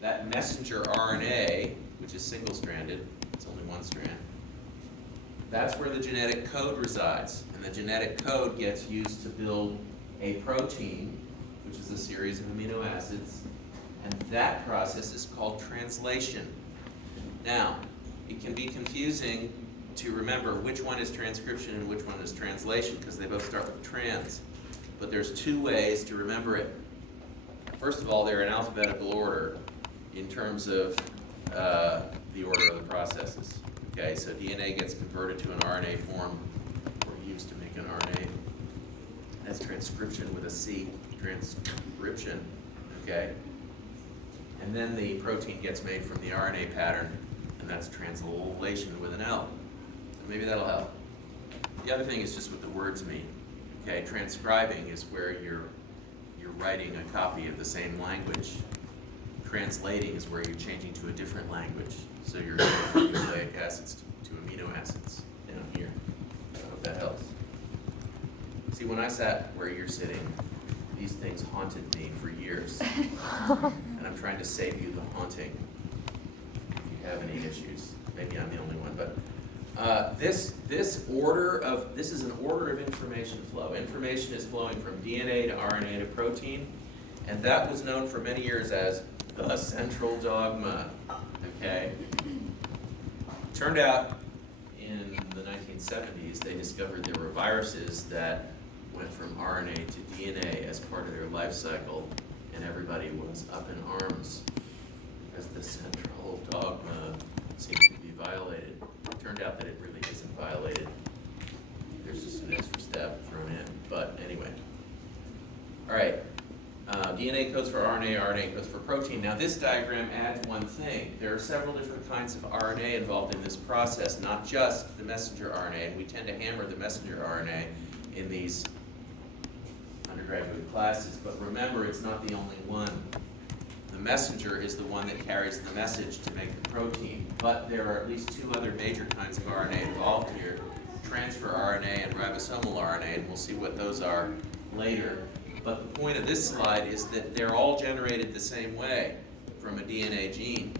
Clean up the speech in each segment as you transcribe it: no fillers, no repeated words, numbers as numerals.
that messenger RNA, which is single-stranded, it's only one strand, that's where the genetic code resides. And the genetic code gets used to build a protein, which is a series of amino acids, and that process is called translation. Now, it can be confusing to remember which one is transcription and which one is translation, because they both start with trans. But there's two ways to remember it. First of all, they're in alphabetical order in terms of the order of the processes. Okay, so DNA gets converted to an RNA form or used to make an RNA. That's transcription with a C, transcription, okay? And then the protein gets made from the RNA pattern, and that's translation with an L. So maybe that'll help. The other thing is just what the words mean. Okay, transcribing is where you're writing a copy of the same language. Translating is where you're changing to a different language. So you're going from nucleic acids to amino acids down here. I hope that helps. See, when I sat where you're sitting, these things haunted me for years. And I'm trying to save you the haunting. If you have any issues, maybe I'm the only one, but this is an order of information flow. Information is flowing from DNA to RNA to protein, and that was known for many years as the central dogma. Okay. Turned out in the 1970s they discovered there were viruses that went from RNA to DNA as part of their life cycle, and everybody was up in arms because the central dogma seemed to be violated. It turned out that it really isn't violated. There's just an extra step thrown in. But anyway. All right. DNA codes for RNA, RNA codes for protein. Now this diagram adds one thing. There are several different kinds of RNA involved in this process, not just the messenger RNA. And we tend to hammer the messenger RNA in these undergraduate classes. But remember, it's not the only one. The messenger is the one that carries the message to make the protein. But there are at least two other major kinds of RNA involved here, transfer RNA and ribosomal RNA, and we'll see what those are later. But the point of this slide is that they're all generated the same way from a DNA gene.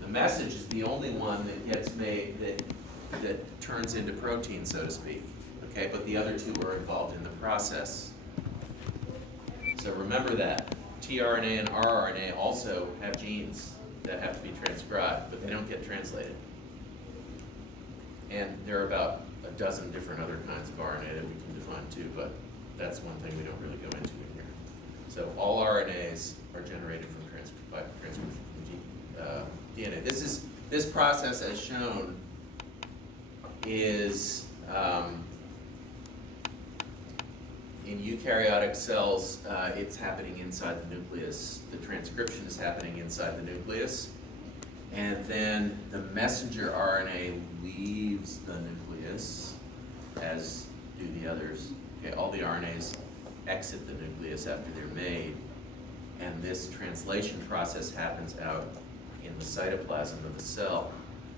The message is the only one that gets made, that turns into protein, so to speak. Okay, but the other two are involved in the process. So remember that. tRNA and rRNA also have genes that have to be transcribed, but they don't get translated. And there are about a dozen different other kinds of RNA that we can define too, but that's one thing we don't really go into in here. So all RNAs are generated from DNA. This process, as shown, is in eukaryotic cells. It's happening inside the nucleus. The transcription is happening inside the nucleus, and then the messenger RNA leaves the nucleus, as do the others. Okay, all the RNAs exit the nucleus after they're made, and this translation process happens out in the cytoplasm of the cell.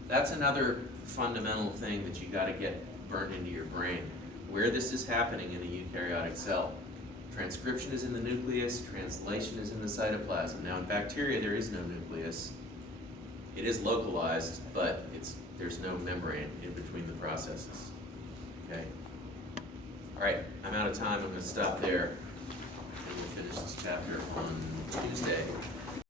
That's another fundamental thing that you got to get burned into your brain. Where this is happening in a eukaryotic cell, transcription is in the nucleus, translation is in the cytoplasm. Now in bacteria there is no nucleus. It is localized, but there's no membrane in between the processes. Okay. All right, I'm out of time. I'm going to stop there, and we'll finish this chapter on Tuesday.